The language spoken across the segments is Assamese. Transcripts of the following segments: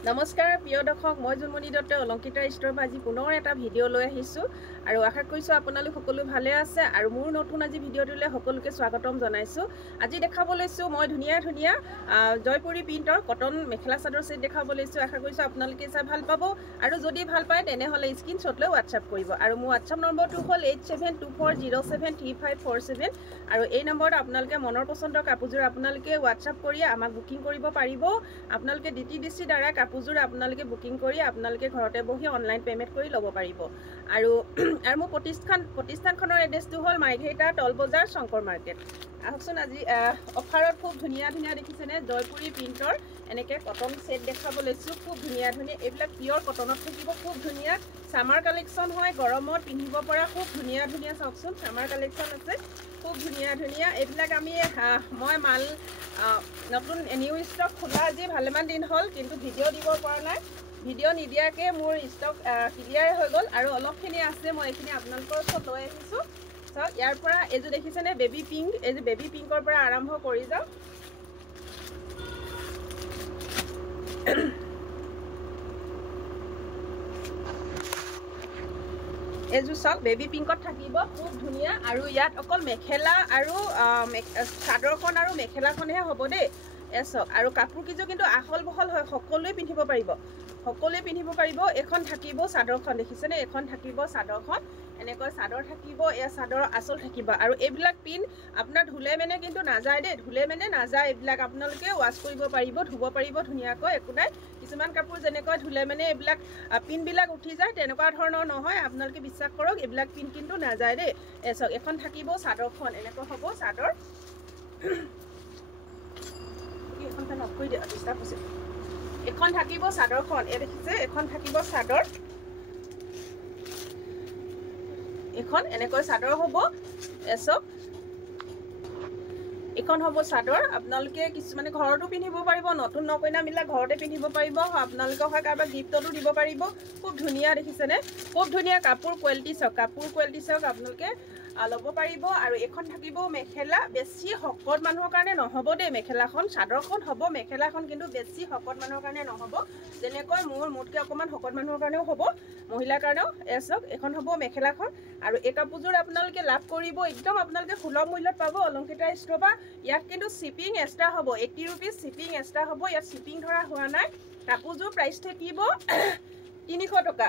নমস্কাৰ প্ৰিয় দৰ্শক মই জুনমণি দত্ত অলংকিতা ষ্টৰৰ পৰা আজি পুনৰ এটা ভিডিঅ' লৈ আহিছোঁ আৰু আশা কৰিছোঁ আপোনালোক সকলো ভালে আছে আৰু মোৰ নতুন আজি ভিডিঅ'টোলৈ সকলোকে স্বাগতম জনাইছোঁ। আজি দেখাব লৈছোঁ মই ধুনীয়া জয়পুৰী প্ৰিণ্টৰ কটন মেখেলা চাদৰ ছেট দেখাব লৈছোঁ। আশা কৰিছোঁ আপোনালোকে চাই ভাল পাব আৰু যদি ভাল পায় তেনেহ'লে স্ক্ৰীনশ্বট লৈ হোৱাটছআপ কৰিব আৰু মোৰ হোৱাটছআপ নম্বৰটো হ'ল 8724073547 আৰু এই নম্বৰত আপোনালোকে মনৰ পচন্দৰ কাপোৰযোৰ আপোনালোকে হোৱাটছআপ কৰি আমাক বুকিং কৰিব পাৰিব। আপোনালোকে DTDC দ্বাৰা কাপোৰযোৰ আপোনালোকে বুকিং কৰি আপোনালোকে ঘৰতে বহি অনলাইন পেমেণ্ট কৰি ল'ব পাৰিব আৰু মোৰ প্ৰতিষ্ঠানখনৰ এড্ৰেছটো হ'ল মাইঘেইটা টল বজাৰ শংকৰ মাৰ্কেট। আহকচোন আজি অফাৰত খুব ধুনীয়া দেখিছেনে জয়পুৰী প্ৰিণ্টৰ এনেকৈ কটন ছেট দেখাব লৈছোঁ। খুব ধুনীয়া এইবিলাক পিয়ৰ কটনত থাকিব। খুব ধুনীয়া ছামাৰ কালেকশ্যন হয়, গৰমত পিন্ধিব পৰা খুব ধুনীয়া চাওকচোন ছামাৰ কালেকশ্যন আছে। খুব ধুনীয়া এইবিলাক মই মাল নতুন নিউ ষ্টক খোলা আজি ভালেমান দিন হ'ল, কিন্তু ভিডিঅ' দিব পৰা নাই। ভিডিঅ' নিদিয়াকৈ মোৰ ষ্টক ক্লিয়াৰ হৈ গ'ল আৰু অলপখিনি আছে, মই এইখিনি আপোনালোকৰ ওচৰত লৈ আহিছোঁ। চাওক ইয়াৰ পৰা এইযোৰ দেখিছেনে বেবী পিংক, এইযোৰ বেবী পিংকৰ পৰা আৰম্ভ কৰি যাওঁ। এইযোৰ চাওক বেবী পিংকত থাকিব খুব ধুনীয়া আৰু ইয়াত অকল মেখেলা আৰু চাদৰখন আৰু মেখেলাখনহে হ'ব দেই। চাওক আৰু কাপোৰ কিযোৰ কিন্তু আহল বহল হয়, সকলোৱে পিন্ধিব পাৰিব। এখন থাকিব চাদৰখন দেখিছেনে, এখন থাকিব চাদৰখন এনেকৈ চাদৰ থাকিব, এয়া চাদৰ আঁচল থাকিব আৰু এইবিলাক পিন আপোনাৰ ধুলে মানে কিন্তু নাযায় দেই, এইবিলাক আপোনালোকে ৱাছ কৰিব পাৰিব, ধুব পাৰিব ধুনীয়াকৈ, একো নাই। কিছুমান কাপোৰ যেনেকৈ ধুলে মানে এইবিলাক পিনবিলাক উঠি যায়, তেনেকুৱা ধৰণৰ নহয়। আপোনালোকে বিশ্বাস কৰক এইবিলাক পিন কিন্তু নাযায় দেই। চাওক এখন থাকিব চাদৰখন এনেকৈ হ'ব চাদৰ। এখন থাকিব চাদৰখন, এই দেখিছে এখন থাকিব চাদৰ, এখন এনেকৈ চাদৰ হ'ব। চাওক এখন হ'ব চাদৰ, আপোনালোকে কিছুমানে ঘৰতো পিন্ধিব পাৰিব, নতুন নকইনাবিলাক ঘৰতে পিন্ধিব পাৰিব, আপোনালোকে হয় কাৰোবাক গিফ্টতো দিব পাৰিব। খুব ধুনীয়া দেখিছেনে, খুব ধুনীয়া কাপোৰ কোৱালিটি চাওক আপোনালোকে ল'ব পাৰিব। আৰু এখন থাকিব মেখেলা, বেছি শকত মানুহৰ কাৰণে নহ'ব দেই মেখেলাখন, চাদৰখন হ'ব, মেখেলাখন কিন্তু বেছি শকত মানুহৰ কাৰণে নহ'ব। যেনেকৈ মোতকৈ অকণমান শকত মানুহৰ কাৰণেও হ'ব, মহিলাৰ কাৰণেও। চাওক এখন হ'ব মেখেলাখন আৰু এই কাপোৰযোৰ আপোনালোকে লাভ কৰিব একদম আপোনালোকে সুলভ মূল্যত পাব অলংকিতা ষ্ট'ৰ পৰা। ইয়াত কিন্তু শ্বিপিং এক্সট্ৰা হ'ব, 80 ৰুপিজ শ্বিপিং এক্সট্ৰা হ'ব, ইয়াত শ্বিপিং ধৰা হোৱা নাই। কাপোৰযোৰ প্ৰাইচ থাকিব 300 টকা,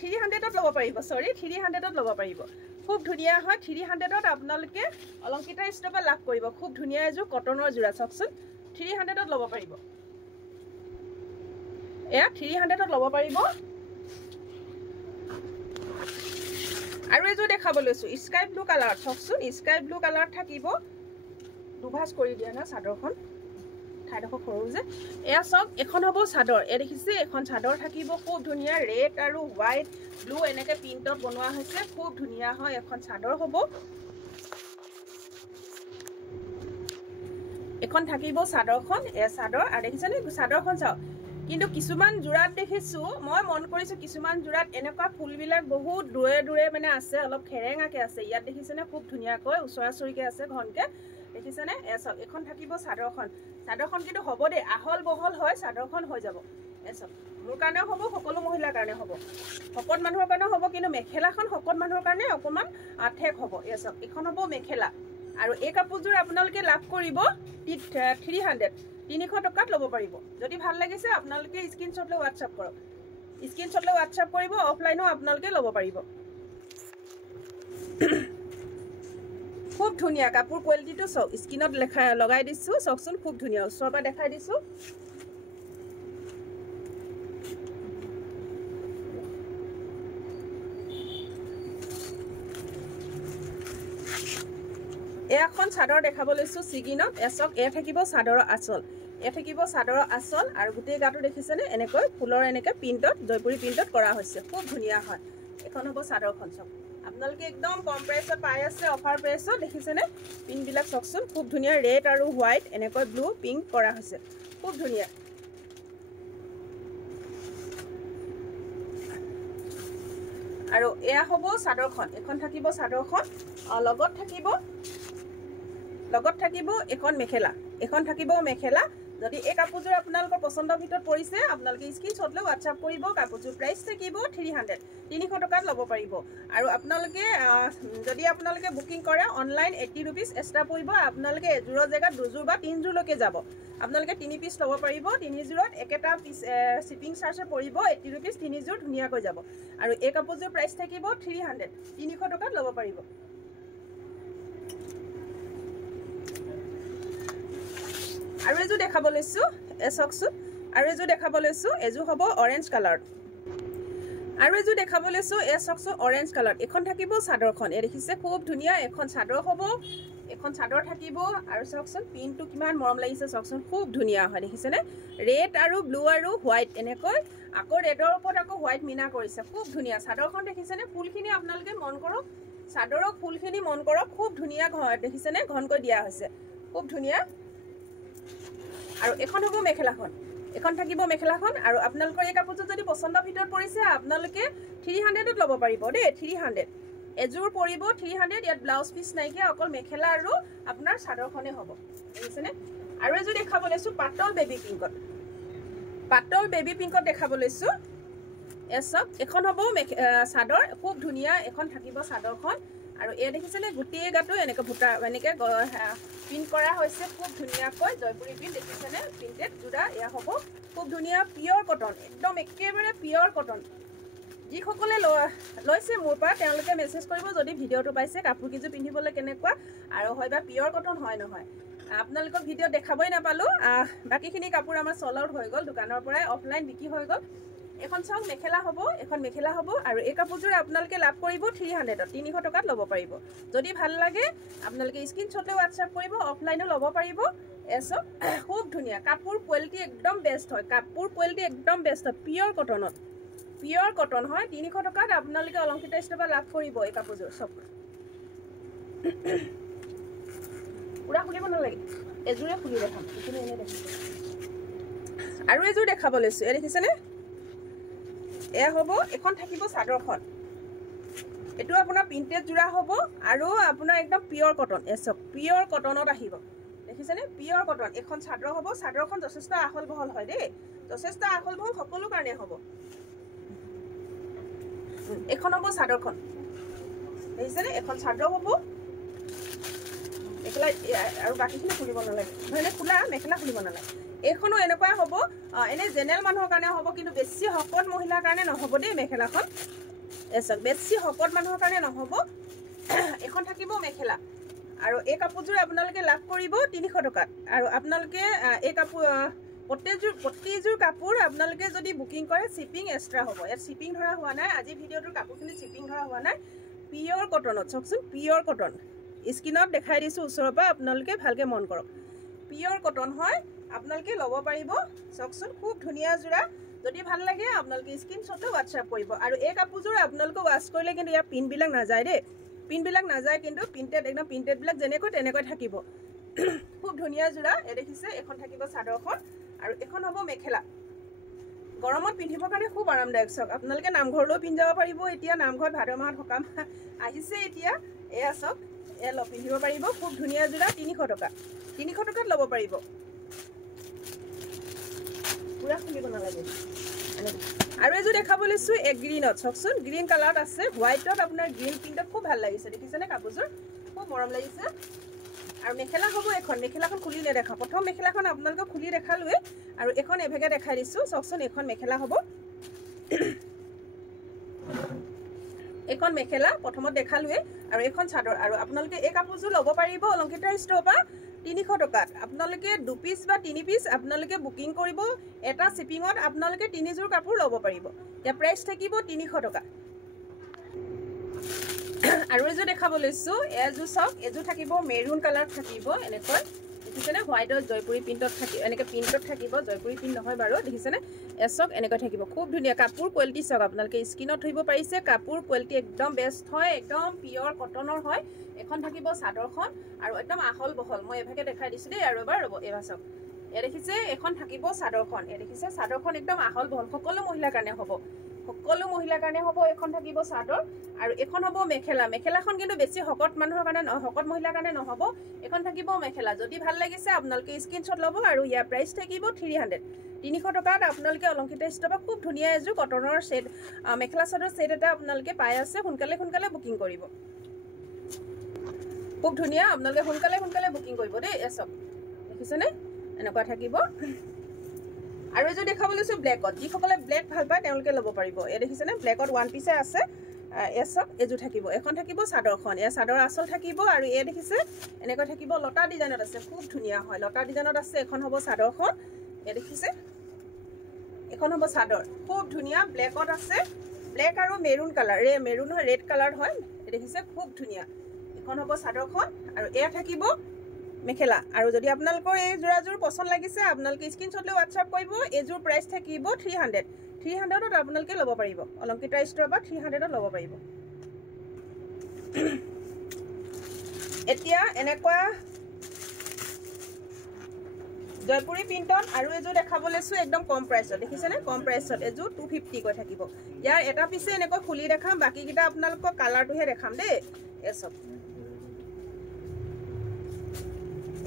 300ত ল'ব পাৰিব, 300ত ল'ব পাৰিব। খুব ধুনীয়া হয়, 300ত আপোনালোকে অলংকিতা ষ্ট'ৰ পৰা লাভ কৰিব। খুব ধুনীয়া এযোৰ কটনৰ যোৰা চাওকচোন, 300ত ল'ব পাৰিব, এয়া 300ত ল'ব পাৰিব। আৰু এযোৰ দেখাব লৈছোঁ স্কাই ব্লু কালাৰত, চাওকচোন স্কাই ব্লু কালাৰত থাকিব, দুভাজ কৰি দিয়া না চাদৰখন, ঠাইডোখৰ সৰু যে। এয়া চাওক এখন হ'ব চাদৰ, এয়া দেখিছে এখন চাদৰ থাকিব খুব ধুনীয়া, ৰেড আৰু হোৱাইট ব্লু এনেকৈ প্ৰিণ্টত বনোৱা হৈছে, খুব ধুনীয়া হয় এখন চাদৰ হ'ব। এখন থাকিব চাদৰখন, এয়া চাদৰ আৰু দেখিছেনে চাদৰখন চাওক। কিন্তু কিছুমান যোৰাত দেখিছোঁ, মই মন কৰিছোঁ কিছুমান যোৰাত এনেকুৱা ফুলবিলাক বহুত দূৰে মানে আছে, অলপ খেৰেঙাকৈ আছে। ইয়াত দেখিছেনে খুব ধুনীয়াকৈ ওচৰাচৰিকৈ আছে ঘনকৈ, দেখিছেনে। চাওক এখন থাকিব চাদৰখন কিন্তু হ'ব দেই, আহল বহল হয়, চাদৰখন হৈ যাব। চাওক মোৰ কাৰণেও হ'ব, সকলো মহিলাৰ কাৰণে হ'ব, শকত মানুহৰ কাৰণেও হ'ব, কিন্তু মেখেলাখন শকত মানুহৰ কাৰণে অকণমান ঠেক হ'ব। চাওক এইখন হ'ব মেখেলা আৰু এই কাপোৰযোৰ আপোনালোকে লাভ কৰিব 300 টকাত ল'ব পাৰিব। যদি ভাল লাগিছে আপোনালোকে স্ক্ৰীনশ্বট লৈ হোৱাটছআপ কৰক, কৰিব, অফলাইনো আপোনালোকে ল'ব পাৰিব। খুব ধুনীয়া কাপোৰ কোৱালিটিটো চাওক, স্কিনত লগাই দিছোঁ চাওকচোন, খুব ধুনীয়া, ওচৰৰ পৰা দেখাই দিছোঁ। এখন চাদৰ দেখাব লৈছোঁ চিগিনত, চাওক এয়া থাকিব চাদৰৰ আঁচল, আৰু গোটেই গাটো দেখিছেনে এনেকৈ ফুলৰ এনেকৈ প্ৰিণ্টত জয়পুৰী প্ৰিণ্টত কৰা হৈছে, খুব ধুনীয়া হয়। এখন হ'ব চাদৰখন, চাওক আপোনালোকে একদম কম প্ৰাইচত পাই আছে, অফাৰ প্ৰাইচত দেখিছেনে পিনবিলাক চাওকচোন, খুব ধুনীয়া ৰেড আৰু হোৱাইট এনেকৈ ব্লু পিংক কৰা হৈছে, খুব ধুনীয়া। আৰু এয়া হ'ব চাদৰখন, এখন থাকিব চাদৰখন, লগত থাকিব এখন মেখেলা, যদি এই কাপোৰযোৰ আপোনালোকৰ পছন্দৰ ভিতৰত পৰিছে আপোনালোকে স্ক্ৰীনশ্বট লৈ হোৱাটছআপ কৰিব কাপোৰযোৰ প্ৰাইচ থাকিব 300 300 টকাত ল'ব পাৰিব আৰু আপোনালোকে যদি আপোনালোকে বুকিং কৰে অনলাইন 80 रुपीस এক্সট্ৰা পৰিব আপোনালোকে এজোৰৰ জেগাত দুজোৰ বা তিনজোৰলৈকে যাব আপোনালোকে 3 পিস ল'ব পাৰিব তিনিজোৰত একেটা পিস শিপিং চাৰ্জ পৰিব 80 रुपीस তিনিজোৰ ধুনিয়াকৈ যাব আৰু এই কাপোৰযোৰ প্ৰাইচ থাকিব 300 300 টকাত ল'ব পাৰিব আৰু এজো দেখাব লৈছো এসকসু আৰু এজো দেখাব লৈছো এজো হ'ব অৰেঞ্জ কালাৰ আৰু এজো দেখাব লৈছো এসকসু অৰেঞ্জ কালাৰ এখন থাকিব চাদৰখন এ দেখিছে খুব ধুনিয়া এখন চাদৰ হ'ব এখন চাদৰ থাকিব আৰু সকসু পিনটো কিমান মৰম লাগিছে সকসু খুব ধুনিয়া হয় দেখিছে নে ৰেড আৰু ব্লু আৰু হোৱাইট এনেকৈ আকৌ ৰেডৰ ওপৰত আকৌ হোৱাইট মিনা কৰিছে খুব ধুনিয়া চাদৰখন দেখিছে নে ফুলখিনি আপোনালোকে মন কৰক চাদৰৰ ফুলখিনি মন কৰক খুব ধুনিয়া দেখিছে নে ঘনকৈ দিয়া হৈছে খুব ধুনিয়া আৰু এখন হ'ব মেখেলাখন এখন থাকিব মেখেলাখন আৰু আপোনালোকৰ এই কাপোৰটো যদি পছন্দৰ ভিতৰত পৰিছে আপোনালোকে 300 ত ল'ব পাৰিব দে 300 এজোৰ পৰিব 300 ইয়াত ব্লাউজ পিস নাইকে অকল মেখেলা আৰু আপোনাৰ চাদৰখনে হ'ব বুজিছেনে আৰু এজোৰ দেখাব লৈছো পাতল বেবি পিংকত দেখাব লৈছো এসব এখন হ'ব চাদৰ খুব ধুনিয়া এখন থাকিব চাদৰখন আৰু এ দেখিছেনে গুটিয়ে গাটো এনেকৈ ভুটা এনেকৈ পিন কৰা হৈছে খুব ধুনিয়াকৈ জয়পুৰী পিন দেখিছেনে প্ৰিন্টেড জোৰা এয়া হ'ব খুব ধুনিয়া পিয়ৰ কটন একদম একেবাৰে পিয়ৰ কটন যিসকলে লৈছে মোৰ পৰা তেওঁলোকে মেছেজ কৰিব যদি ভিডিঅ'টো পাইছে কাপোৰ কিজো পিন্ধিবলৈ কেনেকুৱা আৰু হয়বা পিয়ৰ কটন হয় নহয় আপোনালোকক ভিডিঅ' দেখাবই নাপালো বাকিখিনি কাপোৰ আমাৰ সল আউট হৈ গ'ল দোকানৰ পৰাই অফলাইন বিক্ৰী হৈ গ'ল এখন চাওক মেখেলা হ'ব এখন মেখেলা হ'ব আৰু এই কাপোৰযোৰ আপোনালোকে লাভ কৰিব 300 300 টকাত ল'ব পাৰিব যদি ভাল লাগে আপোনালোকে স্ক্ৰীনশ্বট হোৱাটছআপ কৰিব অফলাইনো ল'ব পাৰিব এসব খুব ধুনিয়া কাপোৰ কোৱালিটি একদম বেষ্ট হয় কাপোৰ কোৱালিটি একদম বেষ্ট হয় পিয়ৰ কটন হয় 300 টকাত আপোনালোকে অলংকিত ষ্ট'ৰত লাভ কৰিব এই কাপোৰযোৰ সব পুৰা খুলিব নালাগে এজোৰে খুলি দেখাম তুমি এনে দেখিছে আৰু এজোৰ দেখাব লৈছো এ দেখিছেনে এয়া হ'ব এখন থাকিব চাদৰখন এটো আপোনাৰ প্ৰিন্টেড জোৰা হ'ব আৰু আপোনাৰ একদম পিয়ৰ কটন এসব পিয়ৰ কটনত আহিব দেখিছেনে পিয়ৰ কটন এখন চাদৰ হ'ব চাদৰখন যথেষ্ট আহল বহল হয় দেই যথেষ্ট আহল বহল সকলো কাৰণে হ'ব এখন হ'ব চাদৰখন দেখিছেনে এখন চাদৰ হ'ব মেখেলা আৰু বাকিখিনি খুলিব নালাগে মানে খোলা মেখেলা খুলিব নালাগে এখনো এনেকুৱা হ'ব এনে জেনেৰেল মানুহৰ কাৰণে হ'ব কিন্তু বেছি হকত মহিলাৰ কাৰণে নহ'ব দেই মেখেলাখন এসব বেছি হকত মানুহৰ কাৰণে নহ'ব এখন থাকিব মেখেলা আৰু এই কাপোৰযোৰ আপোনালোকে লাভ কৰিব 300 টকাত আৰু আপোনালোকে এই কাপোৰ প্ৰতিযোৰ কাপোৰ আপোনালোকে যদি বুকিং কৰে শিপিং এক্সট্ৰা হ'ব ইয়াত শিপিং ধৰা হোৱা নাই আজি ভিডিঅ'টোৰ কাপোৰখিনি শিপিং ধৰা হোৱা নাই পিয়ৰ কটনত চাওকচোন পিয়ৰ কটন স্ক্ৰীনত দেখাই দিছো ওচৰৰ পৰা আপোনালোকে ভালকে মন কৰক পিয়ৰ কটন হয় আপোনালোকে ল'ব পাৰিব চাওকচোন খুব ধুনিয়া জোৰা যদি ভাল লাগে আপোনালোকে স্ক্ৰীনশ্বট হোৱাটছআপ কৰিব আৰু এই কাপোৰযোৰ আপোনালোকে ৱাছ কৰিলে কিন্তু ইয়াৰ পিনবিলাক নাযায় দেই পিনবিলাক নাযায় কিন্তু প্ৰিন্টেড একদম প্ৰিন্টেডবিলাক যেনেকৈ তেনেকৈ থাকিব খুব ধুনিয়া জোৰা এ দেখিছে এখন থাকিব চাদৰখন আৰু এখন হ'ব মেখেলা গৰমত পিন্ধিবৰ কাৰণে খুব আৰামদায়ক চাওক আপোনালোকে নামঘৰলৈ পিন্ধি যাব পাৰিব এতিয়া নামঘৰত ভাদ মাহত সকাম আহিছে এতিয়া এয়া চাওক এয়া পিন্ধিব পাৰিব খুব ধুনিয়া জোৰা 300 টকাত ল'ব পাৰিব পুৰা খুলিব নালাগে আৰু এজো দেখাব লৈছো এক গ্ৰীনত চাওকচোন গ্ৰীন কালাৰত আছে হোৱাইটত আপোনাৰ গ্ৰীন প্ৰিন্টত খুব ভাল লাগিছে দেখিছেনে কাপোৰযোৰ খুব মৰম লাগিছে আৰু মেখেলা হ'ব এখন মেখেলাখন খুলি নেদেখা প্ৰথম মেখেলাখন আপোনালোকক খুলি দেখালোৱে আৰু এখন এভেগে দেখাই দিছো চাওকচোন এখন মেখেলা হ'ব এখন মেখেলা প্ৰথমত দেখালোৱে আৰু এখন চাদৰ আৰু আপোনালোকে এই কাপোৰযোৰ ল'ব পাৰিব অলংকিত ষ্ট'ৰ পৰা 300 টকাত আপোনালোকে 2 পিস বা 3 পিস আপোনালোকে বুকিং কৰিব এটা শিপিংত আপোনালোকে 3 জোৰ কাপোৰ ল'ব পাৰিব এতিয়া প্ৰাইস থাকিব 300 টকা আৰু এজো দেখাব লৈছো এজো চাওক এজো থাকিব মেৰুন কালাৰ থাকিব এনেকৈ দেখিছেনে হোৱাইটৰ জয়পুৰী প্ৰিন্টত থাকিব এনেকৈ প্ৰিন্টত থাকিব জয়পুৰী প্ৰিন্ট নহয় বাৰু দেখিছেনে এসক এনেকৈ থাকিব খুব ধুনিয়া কাপোৰ কোৱালিটি চাওক আপোনালোকে স্ক্ৰীনত থৈব পাৰিছে কাপোৰ কোৱালিটি একদম বেষ্ট হয় একদম পিয়ৰ কটনৰ হয় এখন থাকিব চাদৰখন আৰু একদম আহল বহল মই এভাগে দেখাই দিছো দেই আৰু এবাৰ ৰব এবা চাওক এ দেখিছে এখন থাকিব চাদৰখন এ দেখিছে চাদৰখন একদম আহল বহল সকলো মহিলাৰ কাৰণে হ'ব সকলো মহিলাৰ কাৰণে হ'ব এখন থাকিব চাদৰ আৰু এখন হ'ব মেখেলা মেখেলাখন কিন্তু বেছি হকত মানুহৰ কাৰণে হকত মহিলাৰ কাৰণে নহ'ব এখন থাকিব মেখেলা যদি ভাল লাগিছে আপোনালোকে স্ক্ৰীনশ্বট ল'ব আৰু ইয়াৰ প্ৰাইচ থাকিব 300 300 টকাত আপোনালোকে অলংকিতা ষ্ট'ৰত খুব ধুনীয়া এযোৰ কটনৰ সেট মেখেলা চাদৰ সেট এটা আপোনালোকে পাই আছে সোনকালে বুকিং কৰিব খুব ধুনীয়া আপোনালোকে সোনকালে বুকিং কৰিব দেই এসব দেখিছেনে এনেকুৱা থাকিব আৰু এযোৰ দেখাব লৈছো ব্লেকত যিসকলে ব্লেক ভাল পায় তেওঁলোকে ল'ব পাৰিব এই দেখিছেনে ব্লেকত ওৱান পিছে আছে এসব এযোৰ থাকিব এখন থাকিব চাদৰখন এ চাদৰ আচল থাকিব আৰু এ দেখিছে এনেকৈ থাকিব লতা ডিজাইনত আছে খুব ধুনীয়া হয় লতা ডিজাইনত আছে এখন হ'ব চাদৰখন এ দেখিছে এখন হ'ব চাদৰ খুব ধুনীয়া ব্লেকত আছে ব্লেক আৰু মেৰুন কালাৰ মেৰুন হয় ৰেড কালাৰ হয় এ দেখিছে খুব ধুনীয়া এখন হ'ব চাদৰখন আৰু এ থাকিব মেখেলা আৰু যদি আপোনালোকৰ এই জোৰাজোৰ পছন্দ লাগিছে আপোনালোকে স্ক্ৰীনশ্বট লৈ WhatsApp কৰিব এযোৰ প্ৰাইচ থাকিব 300 300ত আপোনালোকে ল'ব পাৰিব অলংকিতা ষ্ট'ৰৰ পৰা 300ত ল'ব পাৰিব এতিয়া এনেকুৱা জয়পুৰী প্ৰিন্টত আৰু এযোৰ দেখাব লৈছো একদম কম প্ৰাইচত দেখিছেনে কম প্ৰাইচত এযোৰ 250 কৈ থাকিব ইয়াৰ এটা পিছে এনেকৈ খুলি দেখাম বাকি কিটা আপোনালোকক কালাৰটোহে দেখাম দেই এসব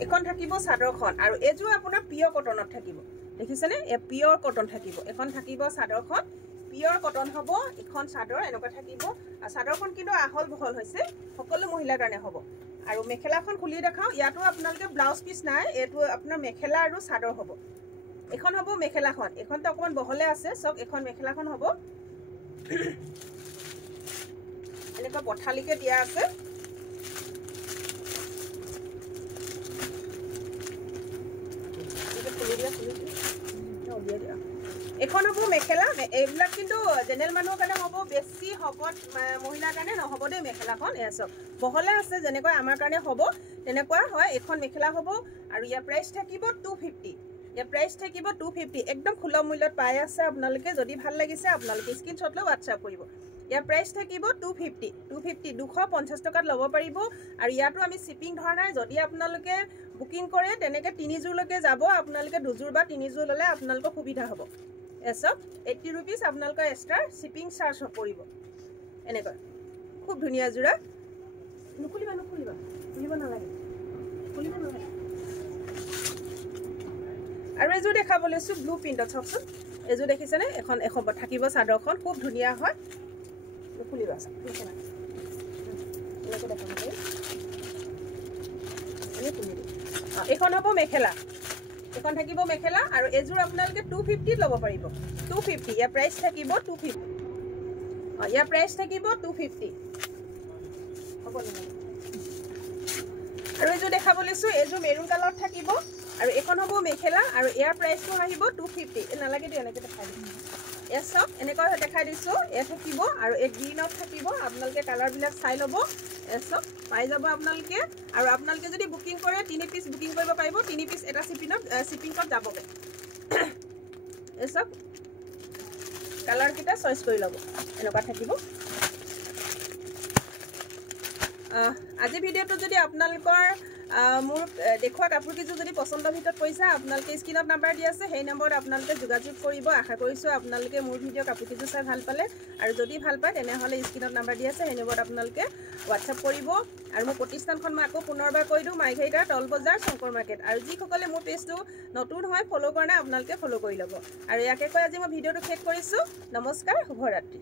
এখন থাকিব চাদৰখন আৰু এযোৰ আপোনাৰ পিয়ৰ কটনত থাকিব দেখিছেনে এ পিয়ৰ কটন থাকিব এখন থাকিব চাদৰখন পিয়ৰ কটন হ'ব এখন চাদৰ এনেকুৱা থাকিব আৰু চাদৰখন কিন্তু আহল বহল হৈছে সকলো মহিলাৰ কাৰণে হ'ব আৰু মেখেলাখন খুলি দেখাও ইয়াতো আপোনালোকে ব্লাউজ পিস নাই এটো আপোনাৰ মেখেলা আৰু চাদৰ হ'ব এখন হ'ব মেখেলাখন এখনটো অকমান বহলে আছে সব এখন মেখেলাখন হ'ব এনেকুৱা পঠালিকে দিয়া আছে এখন হ'ব মেখেলা এইবিলাক কিন্তু জেনেৰেল মানুহৰ কাৰণে হ'ব বেছি হকত মহিলাৰ কাৰণে নহ'ব দেই মেখেলাখন এসব বহলে আছে যেনেকৈ আমাৰ কাৰণে হ'ব তেনেকুৱা হয় এখন মেখেলা হ'ব আৰু ইয়াৰ প্ৰাইচ থাকিব 250 ইয়াৰ প্ৰাইচ থাকিব 250 একদম খুলা মূল্যত পাই আছে আপোনালোকে যদি ভাল লাগিছে আপোনালোকে স্ক্ৰীনশ্বট লৈ WhatsApp কৰিব ইয়াৰ প্ৰাইচ থাকিব 250 250 টকাত ল'ব পাৰিব আৰু ইয়াতো আমি শিপিং ধৰা নাই যদি আপোনালোকে বুকিং কৰে তেনেকৈ 3 জোৰলৈকে যাব আপোনালোকে দুজোৰ বা 3 জোৰ ল'লে আপোনালোকৰ সুবিধা হ'ব এসব 80 रुपीस আপোনালোকৰ এক্সট্ৰা শিপিং চাৰ্জ পৰিব এনেকৈ খুব ধুনীয়া জোৰা নুখুলিবা নালাগে আৰু এযোৰ দেখাব লৈছো ব্লু প্ৰিন্টত চাওকচোন এযোৰ দেখিছেনে এখন থাকিব চাদৰখন খুব ধুনীয়া হয় নুখুলিবা এখন হ'ব মেখেলা এখন থাকিব মেখেলা আৰু এযোৰ আপোনালোকে 250 ল'ব পাৰিব 250 ইয়াৰ প্ৰাইচ থাকিব 250 ইয়াৰ প্ৰাইচ থাকিব 250 হ'ব আৰু এযোৰ দেখাব লৈছো এযোৰ মেৰুন কালাৰত থাকিব আৰু এখন হ'ব মেখেলা আৰু ইয়াৰ প্ৰাইচটো আহিব 250 নালাগে দি এনেকৈ দেখাই দিম এসব এনেকৈ দেখাই দিছো এ থাকিব আৰু এ গ্ৰীনত থাকিব আপোনালোকে কালাৰবিলাক চাই ল'ব এসব পাই যাব আপোনালোকে আৰু আপোনালোকে যদি বুকিং কৰে 3 পিস বুকিং কৰিব পাৰিব 3 পিস এটা শিপিংত যাবগে এসব কালাৰ কিটা চইচ কৰি ল'ব এনেকুৱা থাকিব আজি ভিডিঅ'টো যদি আপোনালোকৰ মোৰ দেখুৱা কাপোৰ কিছু যদি পছন্দৰ ভিতৰত পইছা আপোনালোকে স্ক্ৰীনত নাম্বাৰ দি আছে সেই নম্বৰত আপোনালোকে যোগাযোগ কৰিব আশা কৰিছো আপোনালোকে মোৰ ভিডিঅ' কাপোৰ কিছু চাই ভাল পালে আৰু যদি ভাল পায় তেনেহলে স্ক্ৰীনত নাম্বাৰ দি আছে সেই নম্বৰত আপোনালোকে WhatsApp কৰিব আৰু মোৰ প্ৰতিষ্ঠানখন মই আকৌ পুনৰবাৰ কৈ দিওঁ মাইঘেইটা টল বজাৰ শংকৰ মাৰ্কেট আৰু যিসকলে মোৰ পেজটো নতুন হয় ফলো কৰা নাই আপোনালোকে ফলো কৰি ল'ব আৰু ইয়াকে কৈ আজি মই ভিডিঅ'টো শেষ কৰিছো নমস্কাৰ শুভৰাত্ৰি